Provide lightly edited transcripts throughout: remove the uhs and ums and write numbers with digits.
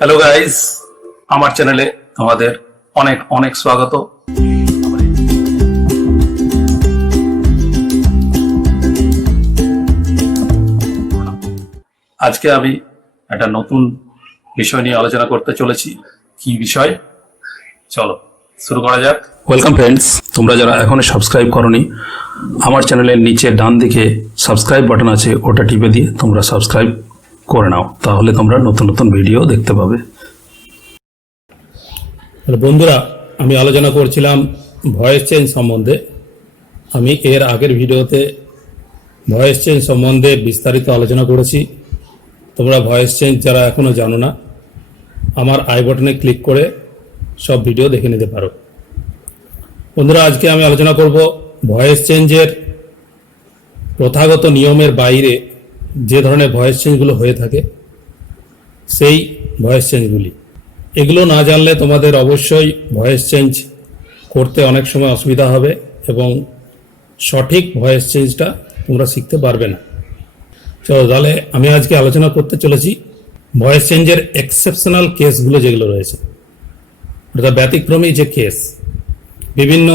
Hello guys, আমার চ্যানেলে তোমাদের অনেক অনেক স্বাগত। আজকে আমি একটা নতুন বিষয় নিয়ে আলোচনা করতে চলেছি। কি বিষয়? চলো শুরু করা যাক। ওয়েলকাম ফ্রেন্ডস, তোমরা যারা এখনো সাবস্ক্রাইব করোনি, আমার চ্যানেলের নিচে ডান দিকে সাবস্ক্রাইব বাটন আছে, ওটা টিপে দিয়ে তোমরা সাবস্ক্রাইব করে নাও, তাহলে তোমরা নতুন নতুন ভিডিও দেখতে পাবে। বন্ধুরা, আমি আলোচনা করছিলাম ভয়েস চেঞ্জ সম্বন্ধে। আমি এর আগের ভিডিওতে ভয়েস চেঞ্জ সম্বন্ধে বিস্তারিত আলোচনা করেছি। তোমরা ভয়েস চেঞ্জ যারা এখনও জানো না, আমার আই বাটনে ক্লিক করে সব ভিডিও দেখে নিতে পারো। বন্ধুরা, আজকে আমি আলোচনা করব ভয়েস চেঞ্জের প্রথাগত নিয়মের বাইরে যে ধরনের ভয়েস চেঞ্জগুলো হয়ে থাকে সেই ভয়েস চেঞ্জগুলি। এগুলো না জানলে তোমাদের অবশ্যই ভয়েস চেঞ্জ করতে অনেক সময় অসুবিধা হবে এবং সঠিক ভয়েস চেঞ্জটা তোমরা শিখতে পারবে না। চলো তাহলে আমি আজকে আলোচনা করতে চলেছি ভয়েস চেঞ্জের এক্সেপশনাল কেসগুলো যেগুলো রয়েছে, অর্থাৎ ব্যতিক্রমী যে কেস। বিভিন্ন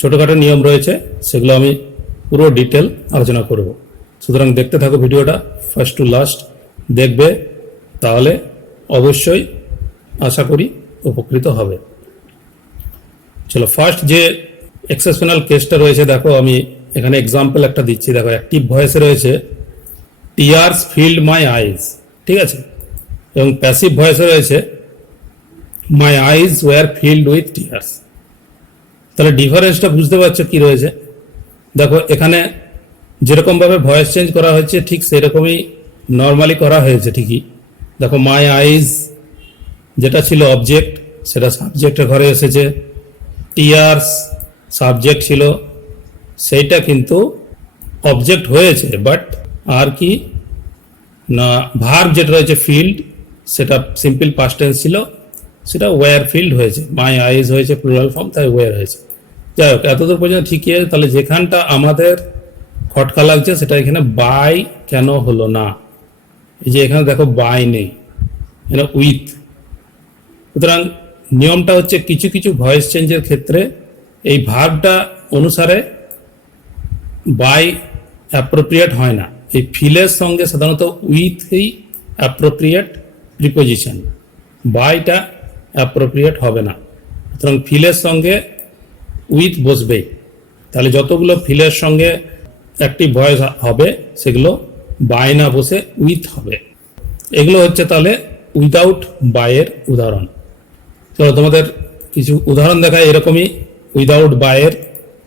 ছোটোখাটো নিয়ম রয়েছে, সেগুলো আমি পুরো ডিটেল আলোচনা করব। সুতরাং দেখতে থাকো ভিডিওটা ফার্স্ট টু লাস্ট দেখবে, তাহলে অবশ্যই আশা করি উপকৃত হবে। চলো, ফার্স্ট যে এক্সেপশনাল কেসটা রয়েছে, দেখো আমি এখানে এক্সাম্পল একটা দিচ্ছি। দেখো, অ্যাক্টিভ ভয়েসে রয়েছে টিয়ার্স ফিল্ড মাই আইজ, ঠিক আছে, এবং প্যাসিভ ভয়েসে রয়েছে my eyes were filled with tears. তাহলে ডিফারেন্সটা বুঝতে পারছো কি রয়েছে? দেখো, এখানে যেরকমভাবে ভয়েস চেঞ্জ করা হয়েছে ঠিক সেরকমই নর্মালি করা হয়েছে ঠিকই। দেখো, মাই আইজ যেটা ছিল অবজেক্ট, সেটা সাবজেক্টের ঘরে এসেছে। টিয়ার্স সাবজেক্ট ছিল, সেইটা কিন্তু অবজেক্ট হয়েছে, বাট আর কি না, ভার্ব যেটা রয়েছে ফিল্ড, সেটা সিম্পল পাস্ট টেন্স ছিল, সেটা ওয়্যার ফিল্ড হয়েছে। মাই আইজ হয়েছে প্লুরাল ফর্ম, তাই ওয়্যার হয়েছে। যাই হোক, এতদূর পর্যন্ত ঠিকই আছে। তাহলে যেখানটা আমাদের খটকা লাগছে সেটা এখানে বাই কেন হলো না? এই যে এখানে দেখো বাই নেই, এখানে উইথ। সুতরাং নিয়মটা হচ্ছে কিছু কিছু ভয়েস চেঞ্জের ক্ষেত্রে এই ভার্বটা অনুসারে বাই অ্যাপ্রোপ্রিয়েট হয় না। এই ফিলের সঙ্গে সাধারণত উইথই অ্যাপ্রোপ্রিয়েট প্রিপোজিশন, বাইটা অ্যাপ্রোপ্রিয়েট হবে না। সুতরাং ফিলের সঙ্গে উইথ বসবেই। তাহলে যতগুলো ফিলের সঙ্গে অ্যাক্টিভ ভয়েস হবে সেগুলো বাই না বসে উইথ হবে। এগুলো হচ্ছে তাহলে উইদাউট বাইয়ের উদাহরণ। চলো তোমাদের কিছু উদাহরণ দেখায় এরকমই উইদাউট বাইয়ের।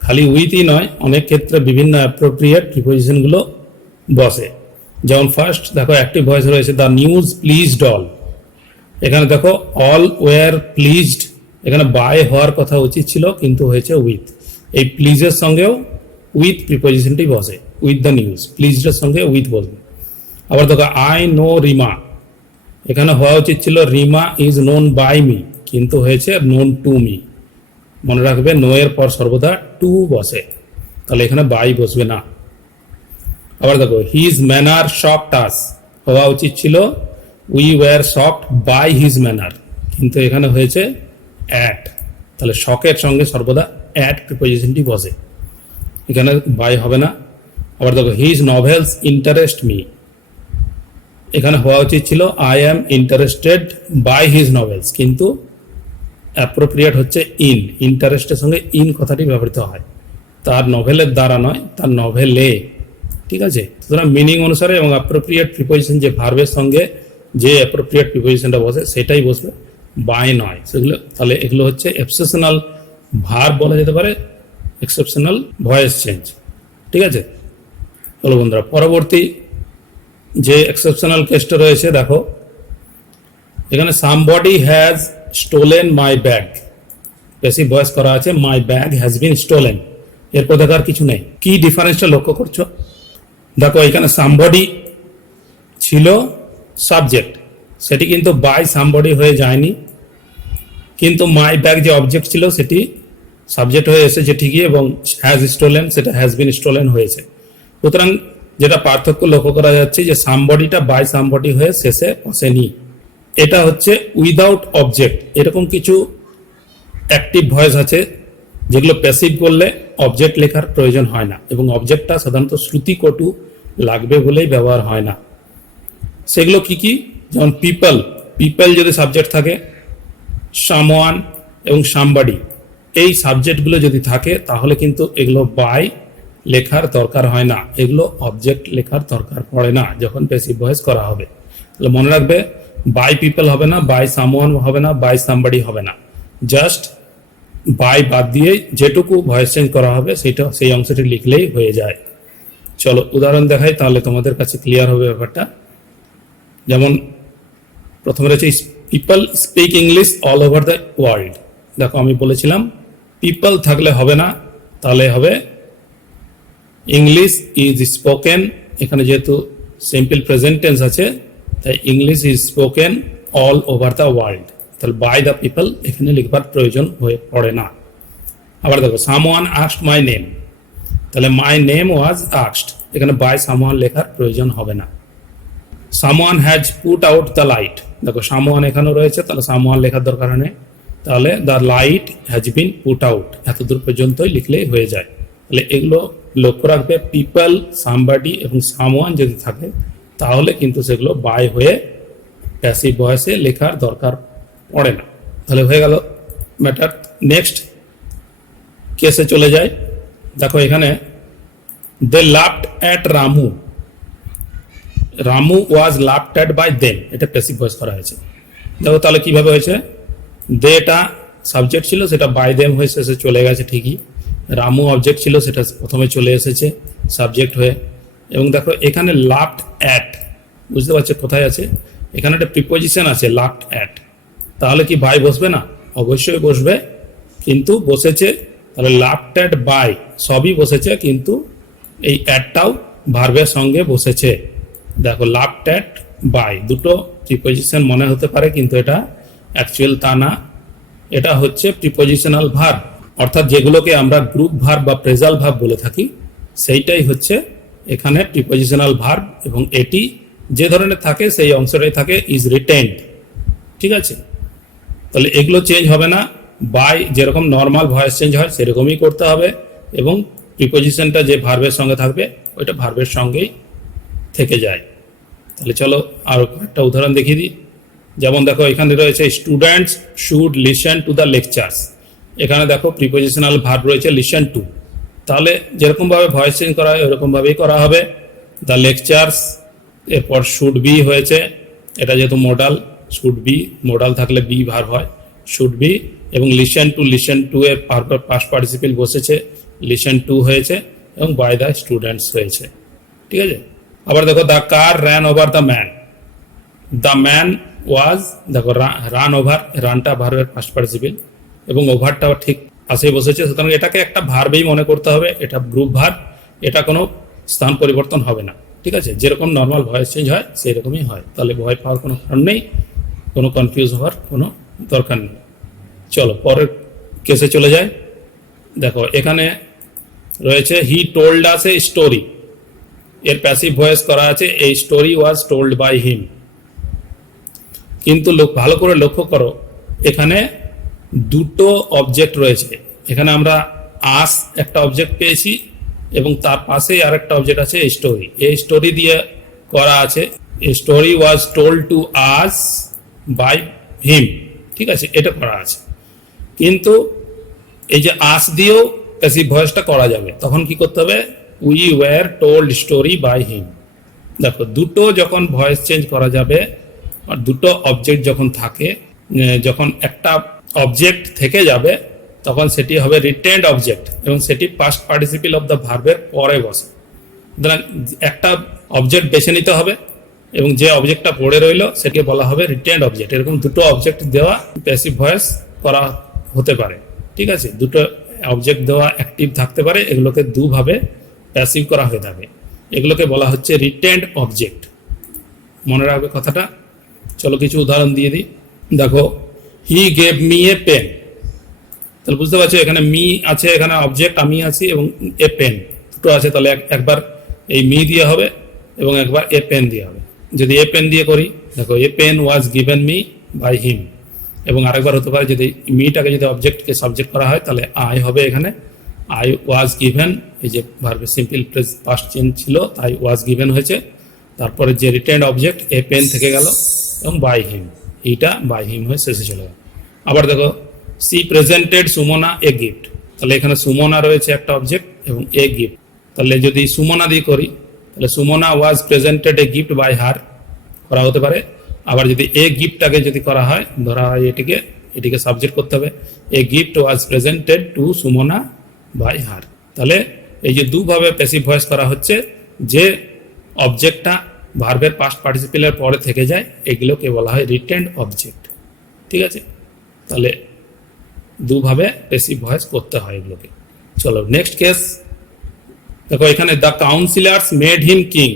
খালি উইথই নয়, অনেক ক্ষেত্রে বিভিন্ন অ্যাপ্রোপ্রিয়েট প্রিপোজিশনগুলো বসে। যেমন ফার্স্ট দেখো, অ্যাক্টিভ ভয়েস রয়েছে দ্য নিউজ প্লিজড অল। এখানে দেখো অল ওয়ার প্লিজড, এখানে বাই হওয়ার কথা উচিত ছিল কিন্তু হয়েছে উইথ। এই প্লিজের সঙ্গেও উইথ প্রিপোজিশনটি বসে, উইথ দ্য নিউজ। প্লিজডের সঙ্গে উইথ বসবে। আবার দেখো আই নো রিমা, এখানে হওয়া উচিত ছিল Rima is known by me, কিন্তু হয়েছে নোন টু মি। মনে রাখবে, নো এর পর সর্বদা টু বসে, তাহলে এখানে বাই বসবে না। আবার দেখো হিজ ম্যানার শকড আস, হওয়া উচিত ছিল we were shocked by his manner, কিন্তু এখানে হয়েছে অ্যাট, তাহলে শকের সঙ্গে সর্বদা অ্যাট প্রিপোজিশনটি বসে, এখানে বাই হবে না। আবার দেখো হিজ নভেলস ইন্টারেস্ট মি, এখানে হওয়া উচিত ছিল I am interested by his novels, কিন্তু অ্যাপ্রোপ্রিয়েট হচ্ছে ইন। ইন্টারেস্টের সঙ্গে ইন কথাটি ব্যবহৃত হয়, তার নভেলের দ্বারা নয়, তার নভেলে, ঠিক আছে। সুতরাং মিনিং অনুসারে এবং অ্যাপ্রোপ্রিয়েট প্রিপোজিশন যে ভার্বের সঙ্গে যে অ্যাপ্রোপ্রিয়েট প্রিপোজিশনটা বসে সেটাই বসবে, বাই নয়। সেগুলো তাহলে এগুলো হচ্ছে এক্সেপশনাল ভার্ব বলা যেতে পারে, এক্সেপশনাল ভয়েস চেঞ্জ, ঠিক আছে। চলো বন্ধুরা, পরবর্তী যে এক্সেপশনাল কেসটা রয়েছে দেখো, এখানে somebody has stolen my bag. বেশি ভয়েস করা আছে my bag has been stolen, এরপর দেখার কিছু নেই। কি ডিফারেন্সটা লক্ষ্য করছো? দেখো, এখানে সামবডি ছিল সাবজেক্ট, সেটি কিন্তু বাই সামবডি হয়ে যায়নি, কিন্তু মাই ব্যাগ যে অবজেক্ট ছিল সেটি সাবজেক্ট হয়ে এসেছে ঠিকই, এবং হ্যাজ স্টোলেন সেটা হ্যাজ বিন স্টোলেন হয়েছে। সুতরাং যেটা পার্থক্য লক্ষ্য করা যাচ্ছে যে সামবডিটা বাই সামবডি হয়ে শেষে বসেনি, এটা হচ্ছে উইদাউট অবজেক্ট। এরকম কিছু অ্যাক্টিভ ভয়েস আছে যেগুলো প্যাসিভ করলে অবজেক্ট লেখার প্রয়োজন হয় না, এবং অবজেক্টটা সাধারণত শ্রুতিকটু লাগবে বলেই ব্যবহার হয় না। সেগুলো কি কি? যেমন পিপল, পিপল যদি সাবজেক্ট থাকে, সামওয়ান এবং সামবাডি, এই সাবজেক্টগুলো যদি থাকে তাহলে কিন্তু এগুলো বাই লেখার দরকার হয় না, এগুলো অবজেক্ট লেখার দরকার পড়ে না যখন প্যাসিভ ভয়েস করা হবে। তাহলে মনে রাখবে, বাই পিপল হবে না, বাই সামওয়ান হবে না, বাই সামবাডি হবে না, জাস্ট বাই বাদ দিয়ে যেটুকু ভয়েস চেঞ্জ করা হবে সেই অংশটি লিখলেই হয়ে যায়। চলো উদাহরণ দেখাই, তাহলে তোমাদের কাছে ক্লিয়ার হবে ব্যাপারটা। যেমন প্রথমে রয়েছে people speak English all over the world. দেখো আমি বলেছিলাম পিপল থাকলে হবে না, তাহলে হবে ইংলিশ ইজ স্পোকেন। এখানে যেহেতু সিম্পল প্রেজেন্ট টেন্স আছে, তাই English is spoken all over the world, তাহলে বাই দ্য পিপল এখানে লিখবার প্রয়োজন হয়ে পড়ে না। আবার দেখো সামওয়ান আস্কড মাই নেম, তাহলে মাই নেম ওয়াজ আস্কড, এখানে বাই সামওয়ান লেখার প্রয়োজন হবে না। Someone has put out the light, দেখো সামওয়ান এখানেও রয়েছে, তাহলে সামওয়ান লেখার দরকার নেই, তাহলে the light has been put out এতদূর পর্যন্তই লিখলেই হয়ে যায়। তাহলে এগুলো লক্ষ্য রাখবে, পিপল, সামবাডি এবং সামওয়ান যদি থাকে তাহলে কিন্তু সেগুলো বাই হয়ে প্যাসিভ ভয়েসে লেখার দরকার পড়ে না। তাহলে হয়ে গেল ম্যাটার। নেক্সট কেসে চলে যায়। দেখো এখানে they laughed at Ramu, Ramu was laughed at by them, এটা প্যাসিভ ভয়েস করা হয়েছে। দেখো তাহলে কিভাবে হয়েছে, দেটা সাবজেক্ট ছিল, সেটা বাই দেম হয়ে শেষে চলে গেছে ঠিকই। রামু অবজেক্ট ছিল, সেটা প্রথমে চলে এসেছে সাবজেক্ট হয়ে। এবং দেখো এখানে লাফড অ্যাট, বুঝতে পারছো কোথায় আছে, এখানে একটা প্রিপোজিশন আছে লাফড অ্যাট, তাহলে কি বাই বসবে না? অবশ্যই বসবে, কিন্তু বসেছে। তাহলে লাফড অ্যাট বাই সবই বসেছে, কিন্তু এই অ্যাটটাও ভার্বের সঙ্গে বসেছে। দেখো লাফড অ্যাট বাই দুটো প্রিপোজিশন মনে হতে পারে, কিন্তু এটা অ্যাকচুয়াল তা না, এটা হচ্ছে প্রিপোজিশনাল ভার্ব, অর্থাৎ যেগুলোকে আমরা গ্রুপ ভার্ব বা প্রেজাল ভার্ব বলে থাকি, সেইটাই হচ্ছে এখানে প্রিপোজিশনাল ভার্ব, এবং এটি যে ধরনের থাকে সেই অংশটাই থাকে ইজ রিটেন্ড। ঠিক আছে, তাহলে এগুলো চেঞ্জ হবে না, বাই যেরকম নর্মাল ভয়েস চেঞ্জ হয় সেরকমই করতে হবে, এবং প্রিপোজিশনটা যে ভার্বের সঙ্গে থাকবে ওইটা ভার্বের সঙ্গেই থেকে যায়। তাহলে চলো আর একটা উদাহরণ দেখিয়ে দিই। যেমন দেখো এখানে রয়েছে students should listen to the lectures, এখানে দেখো প্রিপোজিশনাল ভার্ব রয়েছে লিসেন টু, তাহলে যেরকমভাবে ভয়েস চেঞ্জ করা হয় ওরকমভাবেই করা হবে। দ্য লেকচার্স, এরপর শুড বি হয়েছে, এটা যেহেতু মডাল, শুড বি মডাল থাকলে বি ভার্ব হয়, শুড বি, এবং লিসেন টু এর পাস্ট পার্টিসিপল বসেছে, লিসেন টু হয়েছে, এবং বাই দ্য স্টুডেন্টস হয়েছে। ঠিক আছে, আবার দেখো the car ran over the man, the man was, দেখো রান ওভার, রানটা ভার্বের পাস্ট পার্টিসিপল এবং ওভারটাও ঠিক পাশেই বসেছে, সুতরাং এটাকে একটা ভার্বেই মনে করতে হবে, এটা গ্রুপ ভার্ব, এটা কোনো স্থান পরিবর্তন হবে না। ঠিক আছে, যেরকম নর্মাল ভয়েস চেঞ্জ হয় সেই রকমই হয়, তাহলে ভয় পাওয়ার কোনো কারণ নেই, কোনো কনফিউজ হওয়ার কোনো দরকার নেই। চলো পরের কেসে চলে যায়। দেখো এখানে রয়েছে he told us a story, এর প্যাসিভ ভয়েস করা আছে এই story was told by him, কিন্তু ভালো করে লক্ষ্য করো এখানে দুটো অবজেক্ট রয়েছে, এখানে আমরা আস একটা অবজেক্ট পেয়েছি এবং তার পাশেই আরেকটা অবজেক্ট আছে স্টোরি, এই স্টোরি দিয়ে করা আছে story was told to us by him. ঠিক আছে, এটা করা আছে, কিন্তু এই যে আস দিয়েও প্যাসিভ ভয়েসটা করা যাবে, তখন কি করতে হবে, we were told story by him. দেখো দুটো যখন ভয়েস চেঞ্জ করা যাবে আর দুটো অবজেক্ট যখন থাকে, যখন একটা অবজেক্ট থেকে যাবে তখন সেটি হবে রিটেন্ড অবজেক্ট এবং সেটি পাস্ট পার্টিসিপল অফ দ্য ভার্বের পরে বসে। সুতরাং একটা অবজেক্ট বেছে নিতে হবে এবং যে অবজেক্টটা পড়ে রইল সেটাকে বলা হবে রিটেন্ড অবজেক্ট। এরকম দুটো অবজেক্ট দেওয়া প্যাসিভ ভয়েস করা হতে পারে। ঠিক আছে, দুটো অবজেক্ট দেওয়া অ্যাক্টিভ থাকতে পারে, এগুলোকে দুভাবে প্যাসিভ করা হয়ে থাকে, এগুলোকে বলা হচ্ছে রিটেন্ড অবজেক্ট। মনে রাখবে কথাটা। চলো কিছু উদাহরণ দিয়ে দিই। দেখো he gave me a pen, তাহলে বুঝতে পারছো এখানে মি আছে, এখানে অবজেক্ট আমি আছি এবং এ পেন দুটো আছে, তাহলে একবার এই মি দিয়ে হবে এবং একবার এ পেন দিয়ে হবে। যদি এ পেন দিয়ে করি দেখো a pen was given me by him, এবং আরেকবার হতে পারে যদি মিটাকে যদি অবজেক্টকে সাবজেক্ট করা হয় তাহলে আই হবে এখানে, আই ওয়াজ গিভেন, এই যে ভার্বের সিম্পল পাস্ট টেন্স ছিল তাই ওয়াজ গিভেন হয়েছে, তারপরে যে রিটেন্ড অবজেক্ট এ পেন থেকে গেল এবং বাই হিম, এইটা বাই হিম হয়ে শেষে চলে গেল। আবার দেখো she presented Sumana a gift, তাহলে এখানে সুমনা রয়েছে একটা অবজেক্ট এবং এ গিফট, তাহলে যদি সুমনা দিয়ে করি তাহলে Sumana was presented a gift by her করা হতে পারে। আবার যদি এ গিফটটাকে যদি করা হয়, ধরা হয় এটিকে সাবজেক্ট করতে হবে, a gift was presented to Sumana by her. তাহলে এই যে দুভাবে প্যাসিভ ভয়েস করা হচ্ছে, যে অবজেক্টটা ভার্বের পাস্ট পার্টিসিপেলের পরে থেকে যায় এগুলোকে বলা হয় রিটেন্ড অবজেক্ট। ঠিক আছে, তাহলে দুভাবে প্যাসিভ ভয়েস করতে হয় এগুলোকে। চলো নেক্সট কেস দেখো, এখানে the councillors made him king.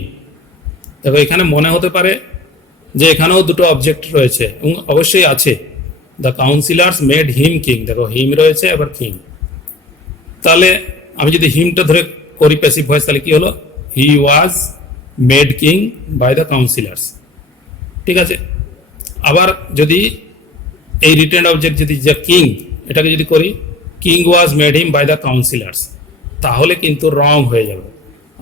দেখো এখানে মনে হতে পারে যে এখানেও দুটো অবজেক্ট রয়েছে এবং অবশ্যই আছে, the councillors made him king, দেখো হিম রয়েছে আবার কিং। তাহলে আমি যদি হিমটা ধরে করি প্যাসিভ ভয়েস তাহলে কি হলো, he was made king by the councillors. ঠিক আছে, আবার যদি এই রিটেন্ড অবজেক্ট যদি যে কিং এটাকে যদি করি king was made him by the councillors, তাহলে কিন্তু রং হয়ে যাবে।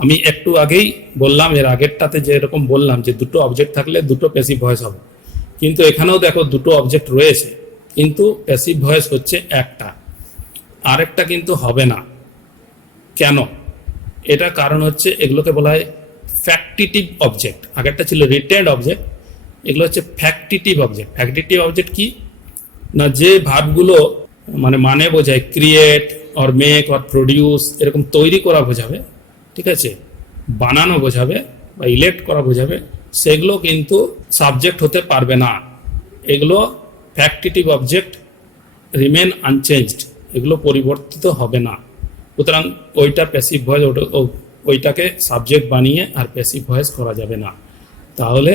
আমি একটু আগেই বললাম, এর আগেরটাতে যে এরকম বললাম যে দুটো অবজেক্ট থাকলে দুটো প্যাসিভ ভয়েস হবে, কিন্তু এখানেও দেখো দুটো অবজেক্ট রয়েছে কিন্তু প্যাসিভ ভয়েস হচ্ছে একটা, আরেকটা কিন্তু হবে না। কেন? এটা কারণ হচ্ছে এগুলোকে বলা হয় ফ্যাক্টিটিভ অবজেক্ট, আগেরটা ছিল রিটেন্ড অবজেক্ট, এগুলো হচ্ছে ফ্যাক্টিটিভ অবজেক্ট। ফ্যাক্টিটিভ অবজেক্ট কি না, যে ভার্বগুলো মানে বোঝায় create or make or produce, এরকম তৈরি করা বোঝাবে, ঠিক আছে, বানানো বোঝাবে বা ইলেক্ট করা বোঝাবে, সেগুলো কিন্তু সাবজেক্ট হতে পারবে না। এগুলো ফ্যাক্টিটিভ অবজেক্ট রিমেন আনচেঞ্জড, এগুলো পরিবর্তিত হবে না। সুতরাং ওইটা প্যাসিভ ভয়েস, ওইটাকে সাবজেক্ট বানিয়ে আর প্যাসিভ ভয়েস করা যাবে না। তাহলে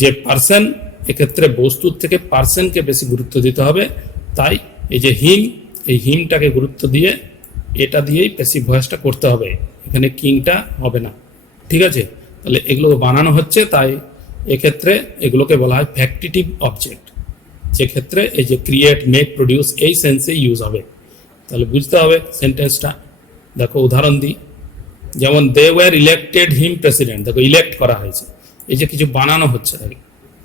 যে পার্সন, এক্ষেত্রে বস্তুর থেকে পার্সনকে বেশি গুরুত্ব দিতে হবে, তাই এই যে হিম, এই হিমটাকে গুরুত্ব দিয়ে এটা দিয়েই প্যাসিভ ভয়েসটা করতে হবে, এখানে কিংটা হবে না। ঠিক আছে, তাহলে এগুলো বানানো হচ্ছে, তাই এক্ষেত্রে এগুলোকে বলা হয় ফ্যাক্টিটিভ অবজেক্ট, যে ক্ষেত্রে এই যে ক্রিয়েট মেক প্রডিউস এই সেন্সে ইউজ হবে। তাহলে বুঝতে হবে সেন্টেন্সটা। দেখো উদাহরণ দিই, যেমন they were elected him president, দেখো ইলেক্ট করা হয়েছে, এই যে কিছু বানানো হচ্ছে,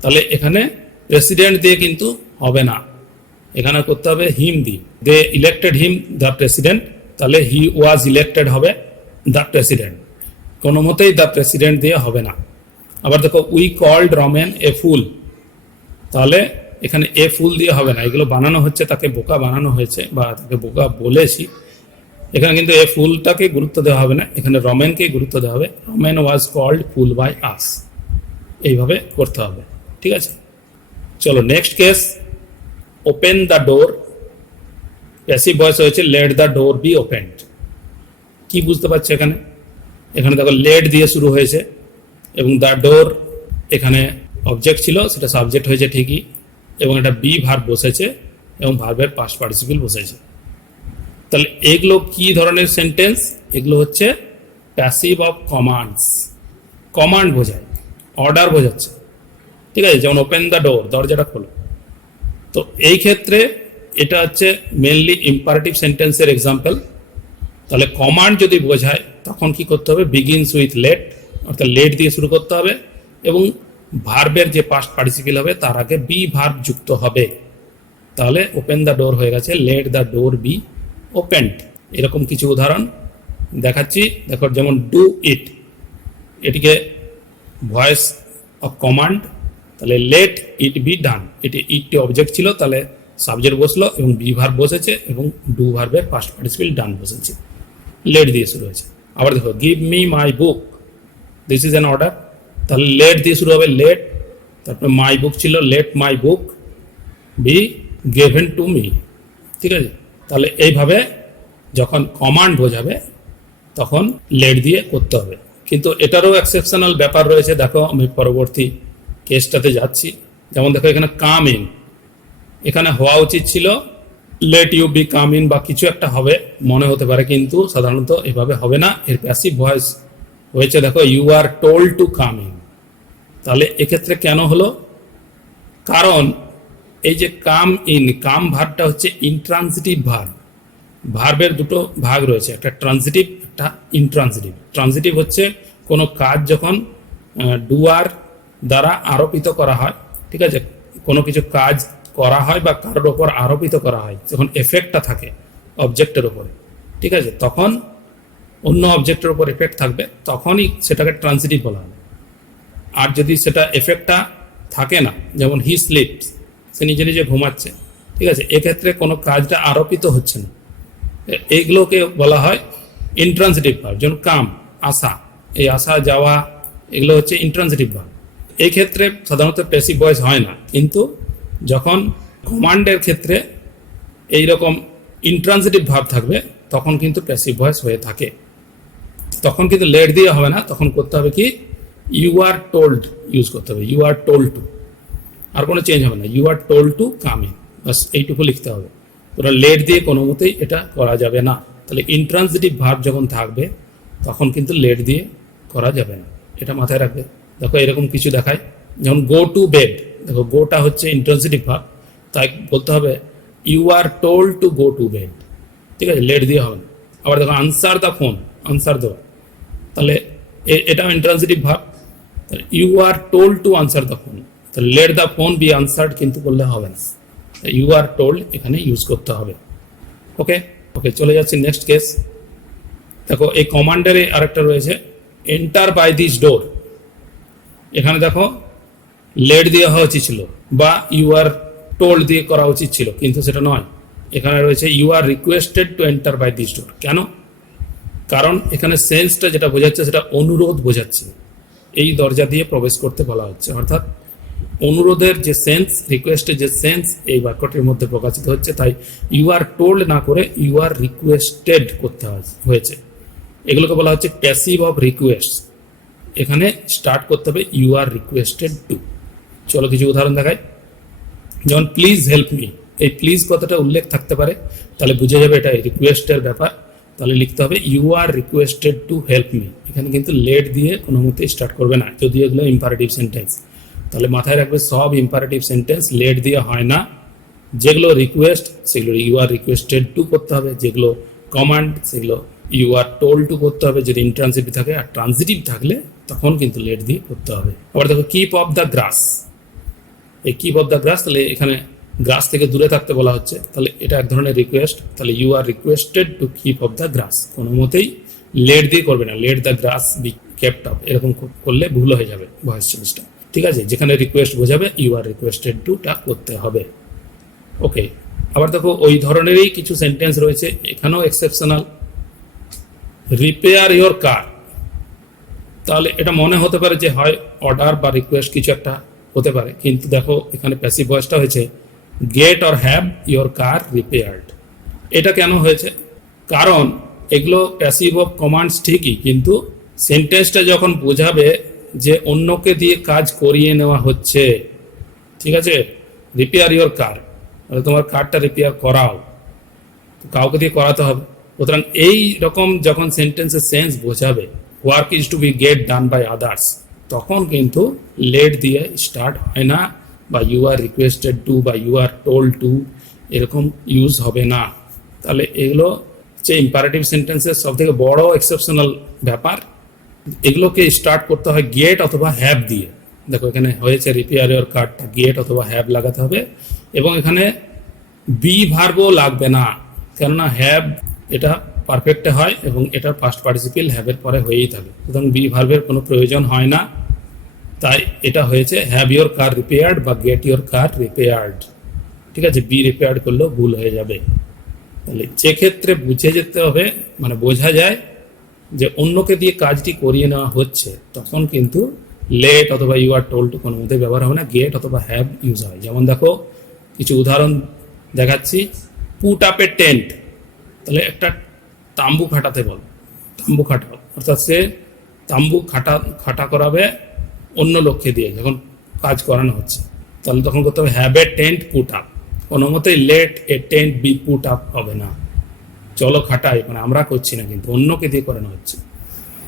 তাহলে এখানে প্রেসিডেন্ট দিয়ে কিন্তু হবে না, এখানে করতে হবে হিম দিয়ে। দে ইলেক্টেড হিম দ্য প্রেসিডেন্ট, তাহলে হি ওয়াজ ইলেক্টেড হবে দ্য প্রেসিডেন্ট, কোনো মতেই দ্য প্রেসিডেন্ট দিয়ে হবে না। আবার দেখো উই কল্ড রমেন এ ফুল, তাহলে এখানে এ ফুল দিয়ে হবে না, এগুলো বানানো হচ্ছে, তাকে বোকা বানানো হয়েছে বা তাকে বোকা বলেছি, এখানে কিন্তু এ ফুলটাকে গুরুত্ব দেওয়া হবে না, এখানে রমেনকে গুরুত্ব দেওয়া হবে, Ramen was called fool by us, এইভাবে করতে হবে। ঠিক আছে, চলো next case, open the door, passive voice হয়েছে let the door be opened. কি বুঝতে পারছো এখানে? এখানে দেখো লেট দিয়ে শুরু হয়েছে এবং দ্য ডোর এখানে অবজেক্ট ছিল, সেটা সাবজেক্ট হয়েছে ঠিকই, এবং এটা বি ভার্ব বসেছে এবং ভার্বের পাস্ট পার্টিসিপল বসেছে। তাহলে এগুলো কি ধরনের সেন্টেন্স? এগুলো হচ্ছে প্যাসিভ অফ কমান্ডস, কমান্ড বোঝায়, অর্ডার বোঝাচ্ছে। ঠিক আছে, যেমন ওপেন দ্য ডোর, দরজাটা খোলো। তো এই ক্ষেত্রে এটা হচ্ছে মেনলি ইম্পারেটিভ সেন্টেন্সের এক্সাম্পল। তাহলে কমান্ড যদি বোঝায় তখন কি করতে হবে, বিগিনস উইথ লেট, অর্থাৎ লেট দিয়ে শুরু করতে হবে এবং ভার্বের যে পাস্ট পার্টিসিপল হবে তার আগে বি ভার্ব যুক্ত হবে। তাহলে ওপেন দ্য ডোর হয়ে গেছে late the door be opened. এরকম কিছু উদাহরণ দেখাচ্ছি, দেখো যেমন ডু ইট, এটিকে ভয়েস অফ কমান্ড, তাহলে লেট ইট বি ডান, এটি ইটটি অবজেক্ট ছিল, তাহলে সাবজেক্ট বসলো এবং বি ভার্ব বসেছে এবং ডু ভার্বের পাস্ট পার্টিসিপল ডান বসেছে, লেট দিয়ে শুরু হয়েছে। আবার দেখো give me my book, this is an order, তাহলে লেট দিয়ে শুরু হবে লেট, তারপরে মাই বুক ছিল late my book be given to me. ঠিক আছে, তাহলে এইভাবে যখন কমান্ড বোঝাবে তখন লেট দিয়ে করতে হবে। কিন্তু এটারও এক্সেপশনাল ব্যাপার রয়েছে, দেখো আমি পরবর্তী কেসটাতে যাচ্ছি। যেমন দেখো এখানে কাম ইন, এখানে হওয়া উচিত ছিল let you be come in বা কিছু একটা হবে মনে হতে পারে, কিন্তু সাধারণত এভাবে হবে না, এর প্যাসিভ ভয়েস হয়েছে দেখো you are told to come in. তাহলে এক্ষেত্রে কেন হলো, কারণ এই যে কাম ইন, কাম ভার্বটা হচ্ছে ইনট্রান্সিটিভ ভার্ব। ভার্বের দুটো ভাগ রয়েছে, একটা ট্রান্সিটিভ, একটা ইনট্রান্সিটিভ। ট্রান্সিটিভ হচ্ছে কোনো কাজ যখন ডুয়ার দ্বারা আরোপিত করা হয়, ঠিক আছে, কোনো কিছু কাজ করা হয় বা কারোর ওপর আরোপিত করা হয়, যখন এফেক্টটা থাকে অবজেক্টের ওপরে, ঠিক আছে, তখন অন্য অবজেক্টের ওপর এফেক্ট থাকবে, তখনই সেটাকে ট্রান্সিটিভ বলা হয়। আর যদি সেটা এফেক্টটা থাকে না, যেমন হি স্লিপস, সে নিজে নিজে ঘুমাচ্ছে, ঠিক আছে, এক্ষেত্রে কোনো কাজটা আরোপিত হচ্ছে না, এইগুলোকে বলা হয় ইনট্রান্সিটিভ ভার্ব। যেমন কাম, আসা, এই আসা যাওয়া, এগুলো হচ্ছে ইনট্রান্সিটিভ ভার্ব। এই ক্ষেত্রে সাধারণত প্যাসিভ ভয়েস হয় না, কিন্তু যখন কমান্ডের ক্ষেত্রে এই রকম ইনট্রান্সিটিভ ভার্ব থাকবে তখন কিন্তু প্যাসিভ ভয়েস হয়ে থাকে। তখন কিন্তু লেট দিয়ে হবে না, তখন করতে হবে কি, ইউ আর টোল্ড ইউজ করতে হবে, ইউ আর টোল্ড টু, আর কোনো চেঞ্জ হবে না, you are told to come in, বাস এইটুকু লিখতে হবে। তোরা লেট দিয়ে কোনো মতেই এটা করা যাবে না। তাহলে ইনট্রান্সিটিভ ভার্ব যখন থাকবে তখন কিন্তু লেট দিয়ে করা যাবে না, এটা মাথায় রাখবে। দেখো এরকম কিছু দেখায়, যেমন গো টু বেড, দেখো গোটা হচ্ছে ইনট্রান্সিটিভ ভার্ব, তাই বলতে হবে you are told to go to bed, ঠিক আছে, লেট দিয়ে হবে না। আবার দেখো আনসার দ্য ফোন, আনসার দেওয়া, তাহলে এটাও ইন্ট্রান্সিটিভ ভার্ব, তাহলে you are told to answer the phone, তাহলে let the phone be answered কিন্তু বললে হবে না, ইউ আর টোল্ড এখানে ইউজ করতে হবে। ওকে ওকে, চলে যাচ্ছি নেক্সট কেস। দেখো এই কমান্ডারে আরেকটা রয়েছে, এন্টার বাই দিস ডোর। এখানে দেখো লেট দিয়ে হওয়া উচিত ছিল বা ইউ আর টোল্ড দিয়ে করা উচিত ছিল, কিন্তু সেটা নয়। এখানে রয়েছে you are requested to enter by this door. কেন? কারণ এখানে সেন্সটা যেটা বোঝাচ্ছে সেটা অনুরোধ বোঝাচ্ছে, এই দরজা দিয়ে প্রবেশ করতে বলা হচ্ছে, অর্থাৎ অনুরোধের যে সেন্স, রিকোয়েস্টের যে সেন্স এই বাক্যটির মধ্যে প্রকাশিত হচ্ছে। তাই ইউ আর টোল্ড না করে ইউ আর রিকোয়েস্টেড করতে হয়েছে। এগুলোকে বলা হচ্ছে প্যাসিভ অফ রিকোয়েস্ট। এখানে স্টার্ট করতে হবে ইউ আর রিকোয়েস্টেড টু। চলো কিছু উদাহরণ দেখাই। যেমন প্লিজ হেল্প মি, এই প্লিজ কথাটা উল্লেখ থাকতে পারে, তাহলে বুঝে যাবে এটা রিকোয়েস্টের ব্যাপার। তাহলে লিখতে হবে you are requested to help me. এখানে কিন্তু লেট দিয়ে কোনো মতে স্টার্ট করবে না, যদি এগুলো ইম্পারেটিভ সেন্টেন্স। তাহলে মাথায় রাখবে সব ইম্পারেটিভ সেন্টেন্স লেট দিয়ে হয় না। যেগুলো রিকোয়েস্ট সেগুলো ইউ আর রিকোয়েস্টেড টু করতে হবে, যেগুলো কমান্ড সেগুলো ইউ আর টোল্ড টু করতে হবে যদি ইন্ট্রান্সিটিভ থাকে, আর ট্রান্সিটিভ থাকলে তখন কিন্তু লেট দিয়ে করতে হবে। আবার দেখো কিপ অফ দ্য গ্রাস, এই কিপ অফ দ্য গ্রাস, তাহলে এখানে গ্রাস থেকে দূরে থাকতে বলা হচ্ছে, তাহলে এটা এক ধরনের রিকোয়েস্ট। তাহলে you are requested to keep off the grass, কোনো মতেই লেট দিয়ে করবে না, let the grass be kept up, এরকম করলে ভুল হয়ে যাবে ভয়েস চেঞ্জটা, ঠিক আছে। যেখানে রিকোয়েস্ট বোঝাবে ইউ আর রিকোয়েস্টেড টুটা করতে হবে। ওকে, আবার দেখো ওই ধরনেরই কিছু সেন্টেন্স রয়েছে, এখানেও এক্সেপশনাল। রিপেয়ার ইয়োর কার, তাহলে এটা মনে হতে পারে যে হয় অর্ডার বা রিকোয়েস্ট কিছু একটা হতে পারে, কিন্তু দেখো এখানে প্যাসিভ ভয়েসটা হয়েছে get or have your car repaired. এটা কেন হয়েছে? কারণ এগুলো প্যাসিভ অফ কমান্ডস ঠিকই, কিন্তু সেন্টেন্সটা যখন বোঝাবে যে অন্যকে দিয়ে কাজ করিয়ে নেওয়া হচ্ছে, ঠিক আছে, রিপেয়ার ইয়োর কার, তোমার কারটা রিপেয়ার করাও, কাউকে দিয়ে করাতে হবে। সুতরাং এই রকম যখন সেন্টেন্সের সেন্স বোঝাবে work is to be get done by others, তখন কিন্তু লেট দিয়ে স্টার্ট হয় না, বা ইউ আর রিকোয়েস্টেড টু বা ইউ আর টোল্ড টু এরকম ইউজ হবে না। তাহলে এগুলো হচ্ছে ইম্পারেটিভ সেন্টেন্সের সব থেকে বড় এক্সেপশনাল ব্যাপার। এগুলোকে স্টার্ট করতে হয় গেট অথবা হ্যাভ দিয়ে। দেখো এখানে হয়েছে রিপেয়ার ইয়োর কারটা গেট অথবা হ্যাভ লাগাতে হবে, এবং এখানে বি ভার্বও লাগবে না, কেননা হ্যাভ এটা পারফেক্টে হয় এবং এটার পাস্ট পার্টিসিপেল হ্যাভের পরে হয়েই থাকে, সুতরাং বি ভার্বের কোনো প্রয়োজন হয় না। তাই এটা হয়েছে হ্যাভ ইয়োর কার রিপেয়ার্ড বা গেট ইয়োর কার রিপেয়ার্ড, ঠিক আছে। বি রিপেয়ার্ড করলেও ভুল হয়ে যাবে। তাহলে যে ক্ষেত্রে বুঝে যেতে হবে, মানে বোঝা যায় যে অন্যকে দিয়ে কাজটি করিয়ে নেওয়া হচ্ছে, তখন কিন্তু লেট অথবা ইউ আর টোল্ড কোনো মধ্যে ব্যবহার হবে না, গেট অথবা হ্যাভ ইউজ হয়। যেমন দেখো কিছু উদাহরণ দেখাচ্ছি। পুট আপ এ টেন্ট, তাহলে একটা তাম্বু খাটাতে বল, তাম্বু খাটাও, অর্থাৎ সে তাম্বু খাটা করাবে অন্য লোককে দিয়ে যখন কাজ করানো হচ্ছে, তাহলে তখন করতে হবে have a tent put up. কোনো মতেই let a tent B put up হবে না, চলো খাটাই, মানে আমরা করছি না, কিন্তু অন্যকে দিয়ে করানো হচ্ছে।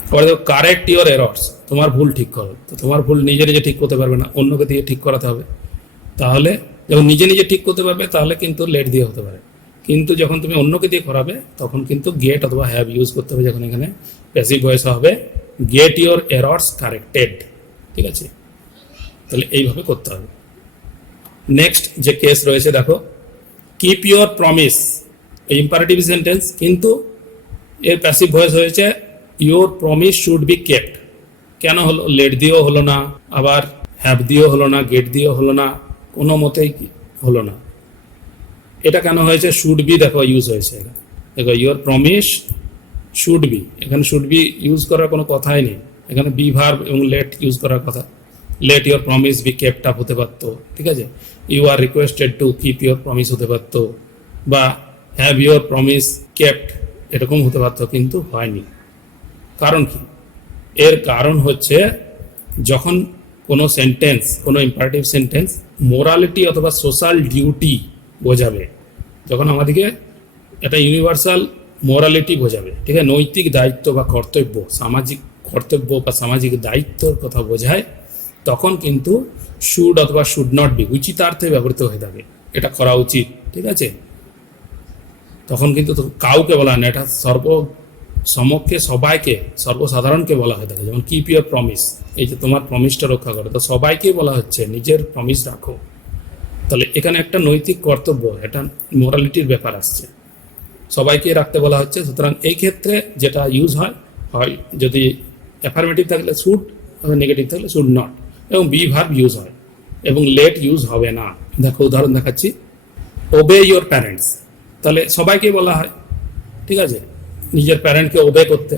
আবার দেখো কারেক্ট ইয়োর এরর্স, তোমার ভুল ঠিক করো, তো তোমার ভুল নিজে নিজে ঠিক করতে পারবে না, অন্যকে দিয়ে ঠিক করাতে হবে। তাহলে যখন নিজে নিজে ঠিক করতে পারবে তাহলে কিন্তু লেট দিয়ে হতে পারে, কিন্তু যখন তুমি অন্যকে দিয়ে করাবে তখন কিন্তু গেট অথবা হ্যাভ ইউজ করতে হবে। যখন এখানে প্যাসিভ ভয়েস হবে গেট ইওর এরর্স কারেক্টেড, ঠিক আছে? তাহলে এইভাবে করতে হবে। নেক্সট যে কেস রয়েছে দেখো, কিপ ইওর প্রমিস, এই ইম্পারেটিভ সেন্টেন্স, কিন্তু এর প্যাসিভ ভয়েস হয়েছে your promise should be kept. কেন হলো? লেট দিয়েও হলো না, আবার হ্যাভ দিয়েও হলো না, গেট দিয়েও হলো না, কোনো মতেই হলো না। এটা কেন হয়েছে? শুড বি দেখো ইউজ হয়েছে এখানে। দেখো ইওর প্রমিস শুড বি, এখানে শুড বি ইউজ করার কোনো কথাই নেই, এখানে বি ভার্ব এবং লেট ইউজ করার কথা। Let your promise be kept up হতে পারতো, ঠিক আছে? You are requested to keep your promise হতে পারতো, বা হ্যাভ ইওর প্রমিস কেপ্ট এরকম হতে পারতো, কিন্তু হয়নি। কারণ কি? এর কারণ হচ্ছে যখন কোনো সেন্টেন্স, কোনো ইম্পারেটিভ সেন্টেন্স মোরালিটি অথবা সোশ্যাল ডিউটি বোঝাবে, যখন আমাদেরকে একটা ইউনিভার্সাল মোরালিটি বোঝাবে, ঠিক আছে, নৈতিক দায়িত্ব বা কর্তব্য, সামাজিক কর্তব্য বা সামাজিক দায়িত্বর কথা বোঝায়, তখন কিন্তু শুড অথবা শুড নট বি উচিতার্থে ব্যবহৃত হয়ে থাকে। এটা করা উচিত, ঠিক আছে? তখন কিন্তু কাউকে বলা হয় না, এটা সমক্ষে সবাইকে, সর্বসাধারণকে বলা হয়ে থাকে। যেমন কিপ ইওর প্রমিস, এই যে তোমার প্রমিসটা রক্ষা করো, তো সবাইকে বলা হচ্ছে নিজের প্রমিস রাখো। তাহলে এখানে একটা নৈতিক কর্তব্য, এটা মোরালিটির ব্যাপার আসছে, সবাইকে রাখতে বলা হচ্ছে। সুতরাং এই ক্ষেত্রে যেটা ইউজ হয়, যদি অ্যাফার্মেটিভ থাকলে শুড, নেগেটিভ থাকলে শুড নট, এবং বি ভার্ব ইউজ হয়, এবং লেট ইউজ হবে না। দেখো উদাহরণ দেখাচ্ছি, ওবে ইওর প্যারেন্টস, তাহলে সবাইকে বলা হয়, ঠিক আছে, নিজের প্যারেন্টকে ওবে করতে,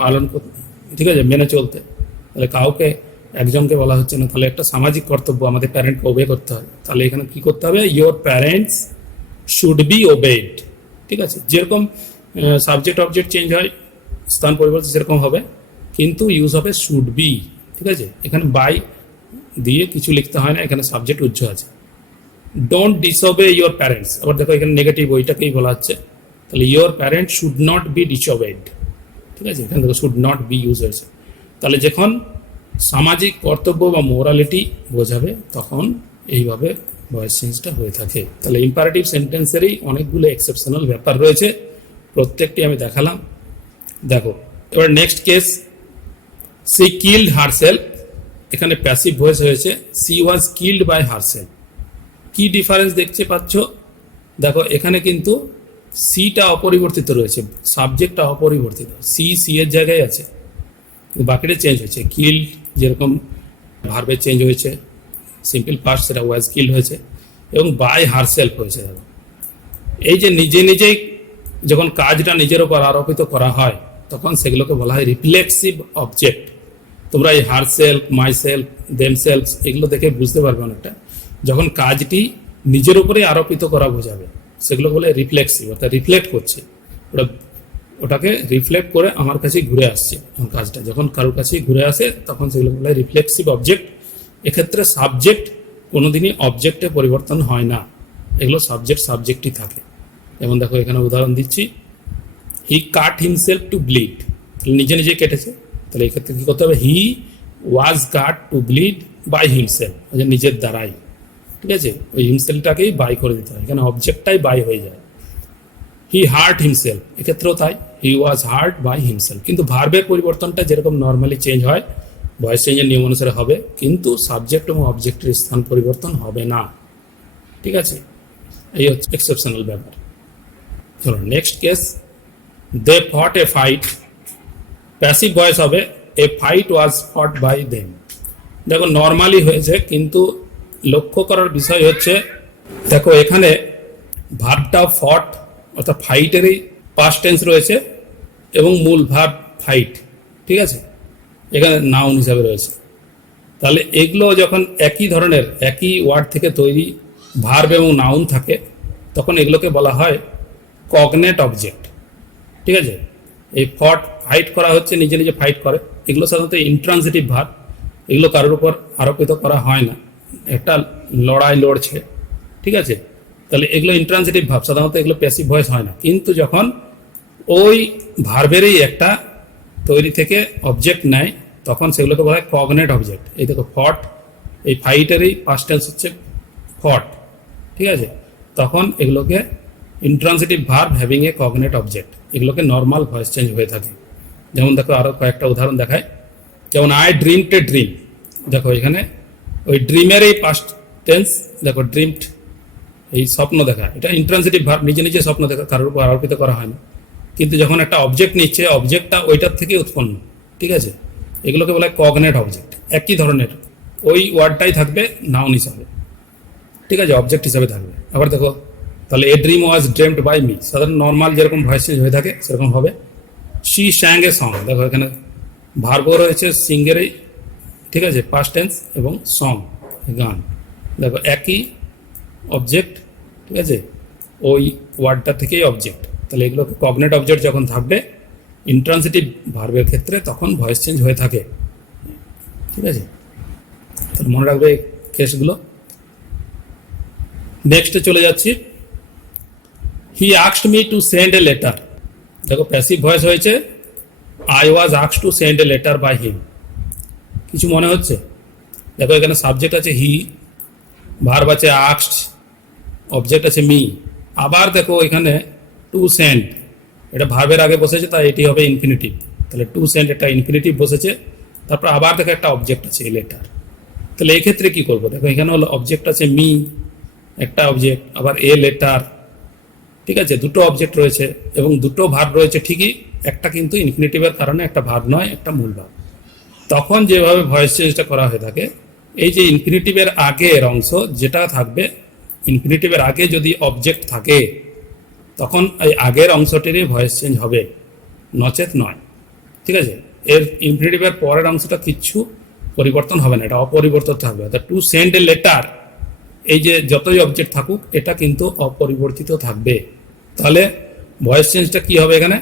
পালন করতে, ঠিক আছে, মেনে চলতে। তাহলে কাউকে, একজনকে বলা হচ্ছে না, তাহলে একটা সামাজিক কর্তব্য, আমাদের প্যারেন্টকে ওবে করতে হয়। তাহলে এখানে কি করতে হবে? Your parents should be obeyed, ঠিক আছে? যেরকম সাবজেক্ট অবজেক্ট চেঞ্জ হয়, স্থান পরিবর্তন সেরকম হবে, কিন্তু ইউজ হবে শুড বি, ঠিক আছে? এখানে বাই দিয়ে কিছু লিখতে হয় না, এখানে সাবজেক্ট উজ্জ্ব আছে। ডোন্ট ডিসওবে ইওর প্যারেন্টস, আবার দেখো এখানে নেগেটিভ, ওইটাকেই বলা হচ্ছে। তাহলে your parents should not be disobeyed, ঠিক আছে? এখানে দেখো শুড নট বি ইউজ হয়েছে। তাহলে যখন সামাজিক কর্তব্য বা মোরালিটি বোঝাবে তখন এইভাবে ভয়েস চেঞ্জটা হয়ে থাকে। তাহলে ইম্পারেটিভ সেন্টেন্সেরই অনেকগুলো এক্সেপশনাল ব্যাপার রয়েছে, প্রত্যেকটি আমি দেখালাম। দেখো এবার next case, she killed herself, এখানে প্যাসিভ ভয়েস হয়েছে she was killed by herself. কি ডিফারেন্স দেখতে পাচ্ছ? দেখো এখানে কিন্তু সিটা অপরিবর্তিত রয়েছে, সাবজেক্টটা অপরিবর্তিত, সি এর জায়গায় আছে, বাকিটা চেঞ্জ হয়েছে। কিল্ড যেরকম ভার্বে চেঞ্জ হয়েছে, সিম্পল পাস্ট সেটা ওয়াজ কিল্ড হয়েছে, এবং বাই হারসেলফ হয়েছে। দেখো এই যে নিজে নিজেই যখন কাজটা নিজের ওপর আরোপিত করা হয় তখন সেগুলোকে বলা হয় রিফ্লেক্সিভ অবজেক্ট। তোমরা এই হারসেলফ, মাইসেলফ, দেমসেলফ এগুলো দেখে বুঝতে পারবে অনেকটা, যখন কাজটি নিজের উপরে আরোপিত করা বোঝাবে সেগুলো বলে রিফ্লেক্সিভ, অর্থাৎ রিফ্লেক্ট করছে, ওটাকে রিফ্লেক্ট করে আমার কাছে ঘুরে আসছে। কাজটা যখন কারোর কাছে ঘুরে আসে তখন সেগুলো বলে রিফ্লেক্সিভ অবজেক্ট। এক্ষেত্রে সাবজেক্ট কোনোদিনই অবজেক্টে পরিবর্তন হয় না, এগুলো সাবজেক্টই থাকে। যেমন দেখো এখানে উদাহরণ দিচ্ছি, হি কাট হিমসেলফ টু ব্লিড, নিজে নিজে কেটেছে। তাহলে এক্ষেত্রে কী করতে হবে? হি ওয়াজ কাট টু ব্লিড বাই হিমসেলফ, নিজের দ্বারাই, ঠিক আছে? ওই হিমসেলফটাকেই বাই করে দিতে হয়, এখানে অবজেক্টটাই বাই হয়ে যায়। হি হার্ট হিমসেলফ, এক্ষেত্রেও তাই, হি ওয়াজ হার্ট বাই হিমসেলফ। কিন্তু ভার্বের পরিবর্তনটা যেরকম নর্মালি চেঞ্জ হয় ভয়েস চেঞ্জের নিয়ম অনুসারে হবে, কিন্তু সাবজেক্ট এবং অবজেক্টের স্থান পরিবর্তন হবে না, ঠিক আছে? এই হচ্ছে এক্সেপশনাল ব্যাপার। চলো নেক্সট কেস, দে ফট এ ফাইট, প্যাসিভ ভয়েস হবে এ ফাইট ওয়াজ ফট বাই দেম। দেখো নর্মালি হয়েছে, কিন্তু লক্ষ্য করার বিষয় হচ্ছে, দেখো এখানে ভার্বটা ফট অর্থাৎ ফাইটেরই পাস্ট টেন্স রয়েছে এবং মূল ভার্ব ফাইট, ঠিক আছে, এখানে নাউন হিসাবে রয়েছে। তাহলে এগুলো যখন একই ধরনের একই ওয়ার্ড থেকে তৈরি ভার্ব এবং নাউন থাকে তখন এগুলোকে বলা হয় কগনেট অবজেক্ট, ঠিক আছে? এই ফাইট করা হচ্ছে, নিজে নিজে ফাইট করে, এগুলো সাধারণত ইন্ট্রান্সিটিভ ভার্ব, এগুলো কারোর উপর আরোপিত করা হয় না, একটা লড়াই লড়ছে, ঠিক আছে? তাহলে এগুলো ইন্ট্রান্সিটিভ ভার্ব, সাধারণত এগুলো প্যাসিভ ভয়েস হয় না। কিন্তু যখন ওই ভার্বেরই একটা তৈরি থেকে অবজেক্ট নেয় তখন সেগুলোকে বলা হয় কগনেট অবজেক্ট। এই দেখো ফট, এই ফাইটেরই পাস্ট টেন্স হচ্ছে থট, ঠিক আছে, তখন এগুলোকে intransitive verb having a cognate object, এগুলোকে নর্মাল ভয়েস চেঞ্জ হয়ে থাকে। যেমন দেখো আরও কয়েকটা উদাহরণ দেখায়, যেমন আই ড্রিমড এ ড্রিম, দেখো এখানে ওই ড্রিমের এই পাস্ট টেন্স, দেখো ড্রিমড এই স্বপ্ন দেখা, এটা ইন্ট্রান্সিটিভ ভার্ব, নিজে নিজে স্বপ্ন দেখা, কারোর উপর আরোপিত করা হয় না। কিন্তু যখন একটা অবজেক্ট নিচ্ছে, অবজেক্টটা ওইটার থেকে উৎপন্ন, ঠিক আছে, এগুলোকে বলা হয় কগনেট অবজেক্ট। একই ধরনের ওই ওয়ার্ডটাই থাকবে নাউন হিসাবে, ঠিক আছে, অবজেক্ট হিসাবে থাকবে। আবার দেখো তাহলে a dream was dreamed by me, সাধারণ নর্মাল যেরকম ভয়েস চেঞ্জ হয়ে থাকে সেরকম হবে। শি স্যাং এ সং, দেখো এখানে ভার্বও রয়েছে সিঙ্গেরই, ঠিক আছে, পাস্ট টেন্স, এবং সং গান, দেখো একই অবজেক্ট, ঠিক আছে, ওই ওয়ার্ডটা থেকেই অবজেক্ট। তাহলে এগুলোকে কগনেট অবজেক্ট যখন থাকবে ইন্ট্রান্সিটিভ ভার্বের ক্ষেত্রে, তখন ভয়েস চেঞ্জ হয়ে থাকে, ঠিক আছে। তাহলে মনে রাখবে এই কেসগুলো। নেক্সটে চলে যাচ্ছি, he asked me to send a letter, দেখো প্যাসিভ ভয়েস হয়েছে, I was asked to send a letter by him. কিছু মনে হচ্ছে? দেখো এখানে সাবজেক্ট আছে হি, ভার্ব আছে আস্কড, অবজেক্ট আছে মি, আবার দেখো এখানে টু সেন্ড, এটা ভার্বের আগে বসেছে, তাই এটি হবে ইনফিনিটিভ। তাহলে টু সেন্ড একটা ইনফিনিটিভ বসেছে, তারপর আবার দেখো একটা অবজেক্ট আছে লেটার। তাহলে এই ক্ষেত্রে কি করবো? দেখো এখানে হলো অবজেক্ট আছে মি, একটা অবজেক্ট, আবার এ লেটার, ঠিক আছে, দুটো অবজেক্ট রয়েছে এবং দুটো ভার্ব রয়েছে ঠিকই, একটা কিন্তু ইনফিনিটিভের কারণে একটা ভার্ব নয়, একটা মূল ভার্ব। তখন যেভাবে ভয়েস চেঞ্জটা করা হয়ে থাকে, এই যে ইনফিনিটিভের আগের অংশ যেটা থাকবে, ইনফিনিটিভের আগে যদি অবজেক্ট থাকে তখন এই আগের অংশটিরই ভয়েস চেঞ্জ হবে, নচেত নয়, ঠিক আছে। এর ইনফিনিটিভের পরের অংশটা কিচ্ছু পরিবর্তন হবে না, এটা অপরিবর্তিত থাকবে। অর্থাৎ টু সেন্ড এ লেটার, এই যে যতই অবজেক্ট থাকুক এটা কিন্তু অপরিবর্তিত থাকবে। তাহলে ভয়েস চেঞ্জটা কি হবে এখানে?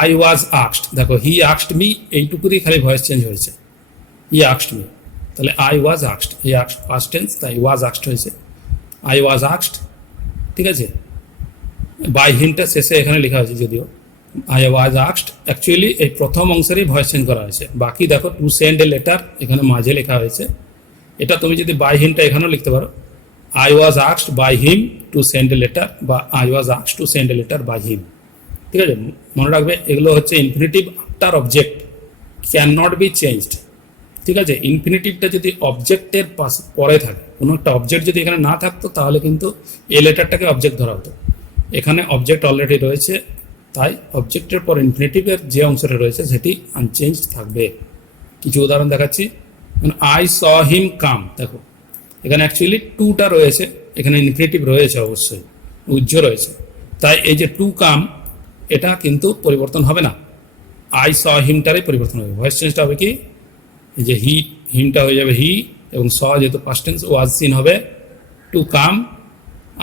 আই ওয়াজ আস্কড, দেখো হি আস্কড মি, এইটুকুরই খালি ভয়েস চেঞ্জ হয়েছে, হি আস্কড মি। তাহলে I was asked, he asked past tense, তাই ওয়াজ আস্কড হয়েছে, আই ওয়াজ আস্কড, ঠিক আছে। বাই হিমটা শেষে এখানে লেখা হয়েছে, যদিও আই ওয়াজ আস্কড অ্যাকচুয়ালি এই প্রথম অংশেরই ভয়েস চেঞ্জ করা হয়েছে। বাকি দেখো টু সেন্ড এ লেটার এখানে মাঝে লেখা হয়েছে, এটা তুমি যদি বাই হিমটা এখানেও লিখতে পারো, I was asked by him to send a letter, বা I was asked to send a letter by him, ঠিক আছে। মনে রাখবে এগুলো হচ্ছে infinitive after object, can not be changed, ঠিক আছে। ইনফিনিটিভটা যদি অবজেক্টের পরে থাকে, কোনো একটা অবজেক্ট যদি এখানে না থাকতো তাহলে কিন্তু এই লেটারটাকে অবজেক্ট ধরা হতো। এখানে অবজেক্ট অলরেডি রয়েছে, তাই অবজেক্টের পর ইনফিনিটিভের যে অংশটা রয়েছে সেটি আনচেঞ্জ থাকবে। কিছু উদাহরণ দেখাচ্ছি, আই স হিম কাম, দেখো এখানে অ্যাকচুয়ালি টুটা রয়েছে, এখানে ইনফিনিটিভ রয়েছে অবশ্যই, উজ্জ রয়েছে, তাই এই যে টু কাম এটা কিন্তু পরিবর্তন হবে না, আই স হিমটারই পরিবর্তন হবে। ভয়েস চেঞ্জটা হবে কি, এই যে হিমটা হয়ে যাবে হি, এবং স যেহেতু পাস্ট টেন্স, ওয়াজ সিন হবে টু কাম,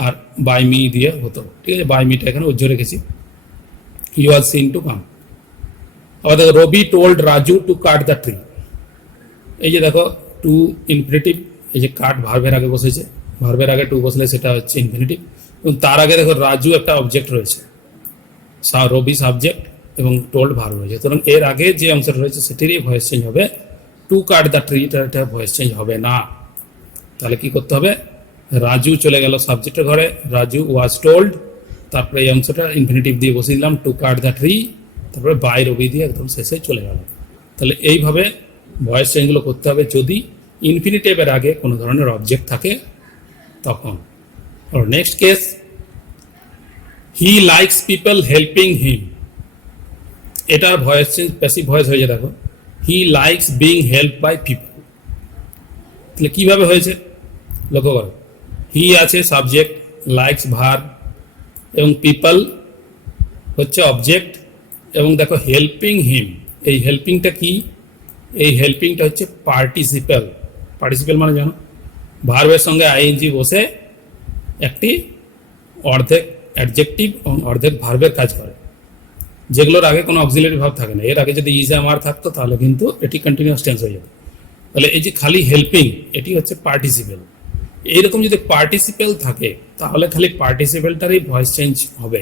আর বাই মি দিয়ে হতো, ঠিক আছে, বাই মিটা এখানে উজ্জ্ব রেখেছি, হি ওয়াজ সিন টু কাম। আবার দেখো Rabi told Raju to cut the tree, এই যে দেখো টু ইনফিনিটিভ, এই যে কাট ভার্বের আগে বসেছে, ভার্বের আগে টু বসলে সেটা হচ্ছে ইনফিনিটিভ, এবং তার আগে দেখো রাজু একটা অবজেক্ট রয়েছে, রবি সাবজেক্ট এবং টোল্ড ভার্ব রয়েছে, সুতরাং এর আগে যে অংশটা রয়েছে সেটিরই ভয়েস চেঞ্জ হবে, টু কাট দ্য ট্রিটা এটা ভয়েস চেঞ্জ হবে না। তাহলে কি করতে হবে? রাজু চলে গেল সাবজেক্টের ঘরে, রাজু ওয়াজ টোল্ড, তারপরে এই অংশটা ইনফিনিটিভ দিয়ে বসিয়ে দিলাম টু কাট দ্য ট্রি, তারপরে বাই রবি দিয়ে একদম শেষে চলে গেল। তাহলে এইভাবে ভয়েস চেঞ্জগুলো করতে হবে যদি ইনফিনিটিভের আগে কোনো ধরনের অবজেক্ট থাকে তখন। আর next case, he likes people helping him, এটা ভয়েস চেঞ্জ প্যাসিভ ভয়েস হয়ে যায়, দেখো he likes being help by people. তাহলে কীভাবে হয়েছে লক্ষ্য করো, হি আছে সাবজেক্ট, লাইকস ভার্ব, এবং পিপল হচ্ছে অবজেক্ট, এবং দেখো হেল্পিং হিম, এই হেল্পিংটা কি? এই হেল্পিংটা হচ্ছে পার্টিসিপেল। পার্টিসিপেল মানে জানো, ভার্বের সঙ্গে আইএনজি বসে একটি অর্ধেক অ্যাডজেক্টিভ এবং অর্ধেক ভার্বের কাজ করে, যেগুলোর আগে কোনো অক্সিলারি ভাব থাকে না। এর আগে যদি ইজ আর থাকতো তাহলে কিন্তু এটি কন্টিনিউয়াস টেন্স হয়ে যেত। তাহলে এই যে খালি হেল্পিং, এটি হচ্ছে পার্টিসিপেল। এইরকম যদি পার্টিসিপেল থাকে তাহলে খালি পার্টিসিপেলটারই ভয়েস চেঞ্জ হবে,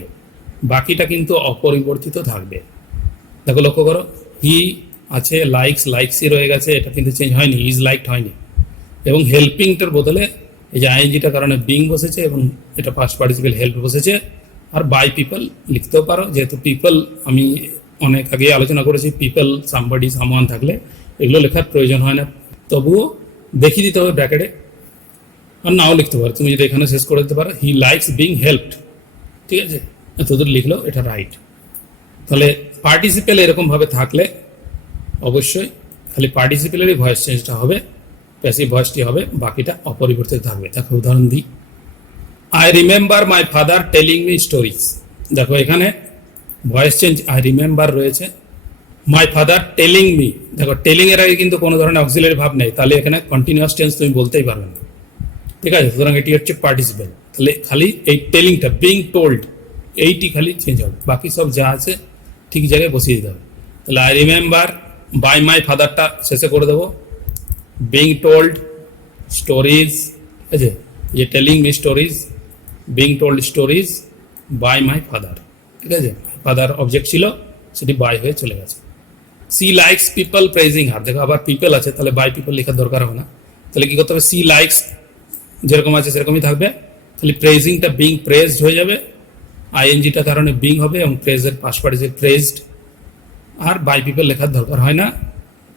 বাকিটা কিন্তু অপরিবর্তিত থাকবে। দেখো লক্ষ্য করো, হি আছে, লাইকসই রয়ে গেছে, এটা কিন্তু চেঞ্জ হয়নি, ইজ লাইকড হয়নি, এবং হেল্পিংটার বদলে এই যে আইএনজিটার কারণে বিং বসেছে এবং এটা পাস্ট পার্টিসিপেল হেল্প বসেছে। আর বাই পিপল লিখতেও পারো, যেহেতু পিপল আমি অনেক আগে আলোচনা করেছি, পিপল সামবডি সামওয়ান থাকলে এগুলো লেখার প্রয়োজন হয় না, তবুও দেখিয়ে দিতে হবে ব্র্যাকেটে। আর নাও লিখতে পারো, তুমি যদি এখানে শেষ করে দিতে পারো হি লাইকস বিং হেল্পড, ঠিক আছে, এতদূর লিখলো, এটা রাইট। তাহলে পার্টিসিপেল এরকমভাবে থাকলে অবশ্যই খালি পার্টিসিপেলেরই ভয়েস চেঞ্জটা হবে, প্যাসিভ ভয়েসটি হবে, বাকিটা অপরিবর্তিত থাকবে। দেখো উদাহরণ দিই, I remember my father telling me stories. দেখো এখানে ভয়েস চেঞ্জ আই রিমেম্বার রয়েছে, মাই ফাদার টেলিং মি। দেখো টেলিং এর আগে কিন্তু কোনো ধরনের অক্সিলারি ভাব নেই, তাহলে এখানে কন্টিনিউয়াস টেন্স তুমি বলতেই পারবে না, ঠিক আছে। সুতরাং এটি হচ্ছে পার্টিসিপেল। তাহলে খালি এই টেলিংটা, বিং টোল্ড, এইটি খালি চেঞ্জ হবে, বাকি সব যা আছে ঠিক জায়গায় বসিয়ে দিতে হবে। তাহলে আই রিমেম্বার, বাই মাই ফাদারটা শেষে করে দেবো, বিং টোল্ড স্টোরিজ, ঠিক আছে, যে telling me stories, being told stories by my father, ঠিক আছে। ফাদার অবজেক্ট ছিল, সেটি বাই হয়ে চলে গেছে। সি লাইকস পিপল প্রেজিং হার, দেখো আবার পিপল আছে, তাহলে বাই পিপল লেখার দরকার হবে না। তাহলে কি করতে হবে, সি লাইকস যেরকম আছে সেরকমই থাকবে, তাহলে প্রেজিংটা বিং প্রেজড হয়ে যাবে, আইএনজিটার কারণে বিং হবে এবং প্রেজের পাস্ট পার্টিসিপেল প্রেজড, আর বাই পিপল লেখার দরকার হয় না,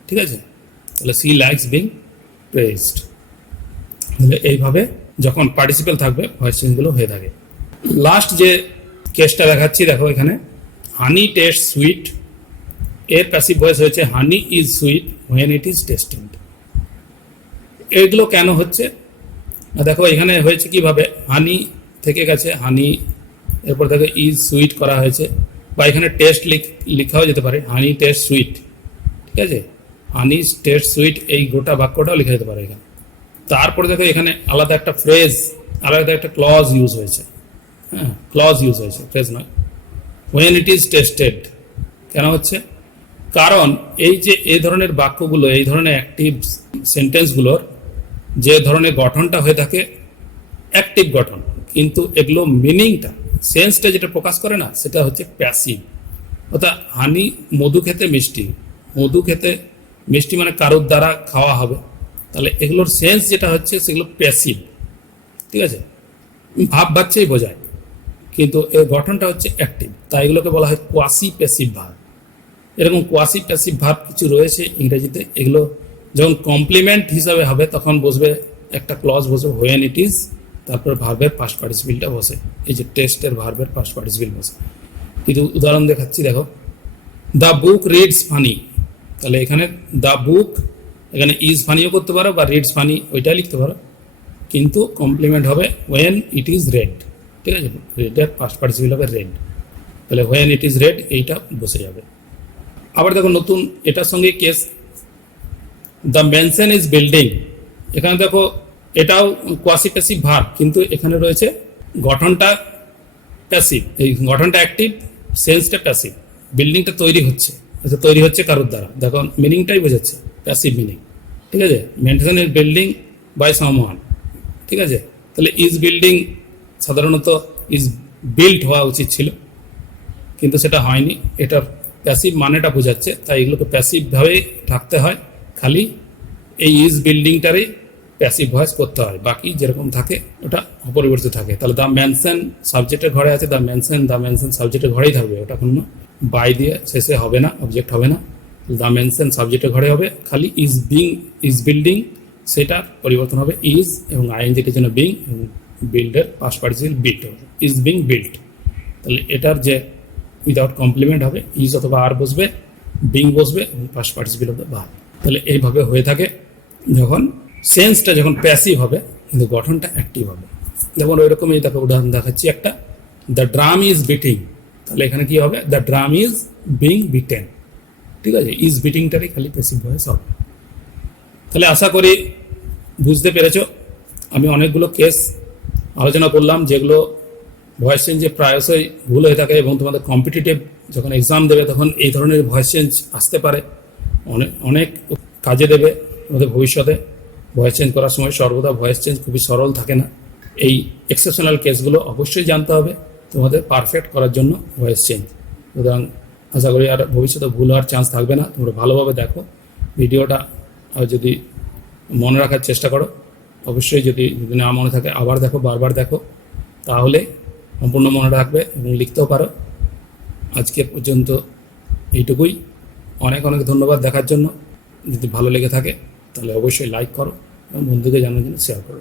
ঠিক আছে। তাহলে সি লাইকস বিং প্রেজড। তাহলে এইভাবে যখন পার্টিসিপেল থাকবে ভয়েস চেঞ্জগুলো হয়ে থাকে। লাস্ট যে কেসটা দেখাচ্ছি, দেখো এখানে হানি টেস্ট সুইট, এর প্যাসিভ ভয়েস হয়েছে হানি is sweet when it is tasted. এগুলো কেন হচ্ছে, দেখো এখানে হয়েছে কিভাবে, হানি থেকে গেছে হানি, এরপর দেখো ইজ সুইট করা হয়েছে, বা এখানে টেস্ট লেখাও যেতে পারে, হানি টেস্ট সুইট, ঠিক আছে, হানি টেস্ট সুইট, এই গোটা বাক্যটাও লেখা যেতে পারে এখানে। তারপরে দেখো এখানে আলাদা একটা ফ্রেজ, আলাদা একটা ক্লজ ইউজ হয়েছে, হ্যাঁ ক্লজ ইউজ হয়েছে, ফ্রেজ নয়। হোয়েন ইট ইজ টেস্টেড কেন হচ্ছে, কারণ এই যে এই ধরনের বাক্যগুলো, এই ধরনের অ্যাক্টিভ সেন্টেন্সগুলোর যে ধরনের গঠনটা হয়ে থাকে অ্যাক্টিভ গঠন, কিন্তু এগুলো মিনিংটা, সেন্সটা যেটা প্রকাশ করে না, সেটা হচ্ছে প্যাসিভ। অর্থাৎ হানি মধু খেতে মিষ্টি, মধু খেতে মিষ্টি মানে কারোর দ্বারা খাওয়া হবে, তাহলে এগুলোর সেন্স যেটা হচ্ছে সেগুলো প্যাসিভ, ঠিক আছে, ভাব বাচ্চাই বোঝায়, কিন্তু এর গঠনটা হচ্ছে অ্যাক্টিভ, তাই এগুলোকে বলা হয় কোয়াসি প্যাসিভ ভাব। এরকম কোয়াসি প্যাসিভ ভাব কিছু রয়েছে ইংরেজিতে, এগুলো যখন কমপ্লিমেন্ট হিসাবে হবে তখন বসবে একটা ক্লজ বসবে হোয়েন ইট ইজ, তারপর ভার্বের পাস্ট পার্টিসিপেলটা বসে, এই যে টেস্টের ভার্বের পাস্ট পার্টিসিপেল বসে। কিন্তু উদাহরণ দেখাচ্ছি, দেখো দ্য বুক রিডস ফানি, তাহলে এখানে দ্য বুক, এখানে ইজ ফানিও করতে পারো বা রিডস ফানি ওইটা লিখতে পারো, কিন্তু কমপ্লিমেন্ট হবে হোয়েন ইট ইজ রেড, ঠিক আছে, রেডের পাস্ট পার্টিসিপেল হবে রেড, তাহলে হোয়েন ইট ইজ রেড এইটা বসে যাবে। আবার দেখো নতুন এটার সঙ্গে case, the mansion is building, এখানে দেখো এটাও কোয়াসি প্যাসিভ ভার্ব, কিন্তু এখানে রয়েছে গঠনটা প্যাসিভ, এই গঠনটা অ্যাক্টিভ, সেন্সটা প্যাসিভ, বিল্ডিংটা তৈরি হচ্ছে, আচ্ছা তৈরি হচ্ছে কারোর দ্বারা, দেখো মিনিংটাই বোঝাচ্ছে প্যাসিভ মিনিং, ঠিক আছে, maintain is building by someone, ঠিক আছে। তাহলে ইজ বিল্ডিং সাধারণত ইজ বিল্ড হওয়া উচিত ছিল, কিন্তু সেটা হয়নি, এটার প্যাসিভ মানেটা বোঝাচ্ছে, তাই এগুলোকে প্যাসিভভাবেই থাকতে হয়, খালি এই ইজ বিল্ডিংটারই প্যাসিভ ভয়েস করতে হয়, বাকি যেরকম থাকে ওটা অপরিবর্তিত থাকে। তাহলে দ্য ম্যানশন সাবজেক্টের ঘরে আছে, দ্য ম্যানশন সাবজেক্টের ঘরেই থাকবে, ওটা কোনো বাই দিয়ে শেষে হবে না, অবজেক্ট হবে না, দ্য ম্যানশন সাবজেক্টের ঘরে হবে, খালি ইজ বিল্ডিং সেটার পরিবর্তন হবে ইজ, এবং আইএনজিটির জন্য বিং, এবং বিল্ডের পাস্ট পার্টিসিপেল বিল্ড হবে, ইজ বিং বিল্ড। তাহলে এটার যে উইদাউট কমপ্লিমেন্ট হবে ইজ অথবা আর বসবে, বিং বসবে এবং পাস্ট পার্টিসিপেল হবে ভার্ব। তাহলে এইভাবে হয়ে থাকে যখন সেন্সটা যখন প্যাসিভ হবে কিন্তু গঠনটা অ্যাক্টিভ হবে। যেমন ওইরকমই দেখো উদাহরণ দেখাচ্ছি একটা, দ্য ড্রাম ইজ বিটিং, তাহলে এখানে কি হবে, the drum is being beaten, ঠিক আছে, ইজ বিটিংটারই খালি প্যাসিভ ভয়েস হবে। তাহলে আশা করি বুঝতে পেরেছ। আমি অনেকগুলো কেস আলোচনা করলাম যেগুলো ভয়েস চেঞ্জে প্রায়শই ভুল হয়ে থাকে, এবং তোমাদের কম্পিটিটিভ যখন এক্সাম দেবে তখন এই ধরনের ভয়েস চেঞ্জ আসতে পারে, অনেক কাজে দেবে তোমাদের ভবিষ্যতে। ভয়েস চেঞ্জ করার সময় সর্বদা ভয়েস চেঞ্জ খুবই সরল থাকে না, এই এক্সেপশনাল কেসগুলো অবশ্যই জানতে হবে তোমাদের পারফেক্ট করার জন্য ভয়েস চেঞ্জ। সুতরাং আশা করি আর ভবিষ্যতে ভুল হওয়ার চান্স থাকবে না। তোমরা ভালোভাবে দেখো ভিডিওটা, আর যদি মনে রাখার চেষ্টা করো অবশ্যই যদি যদি না মনে থাকে আবার দেখো, বারবার দেখো, তাহলে সম্পূর্ণ মনে রাখবে এবং লিখতেও পারো। আজকে পর্যন্ত এইটুকুই। অনেক অনেক ধন্যবাদ দেখার জন্য। যদি ভালো লেগে থাকে তাহলে অবশ্যই লাইক করো এবং বন্ধুকে জানার জন্য শেয়ার করো।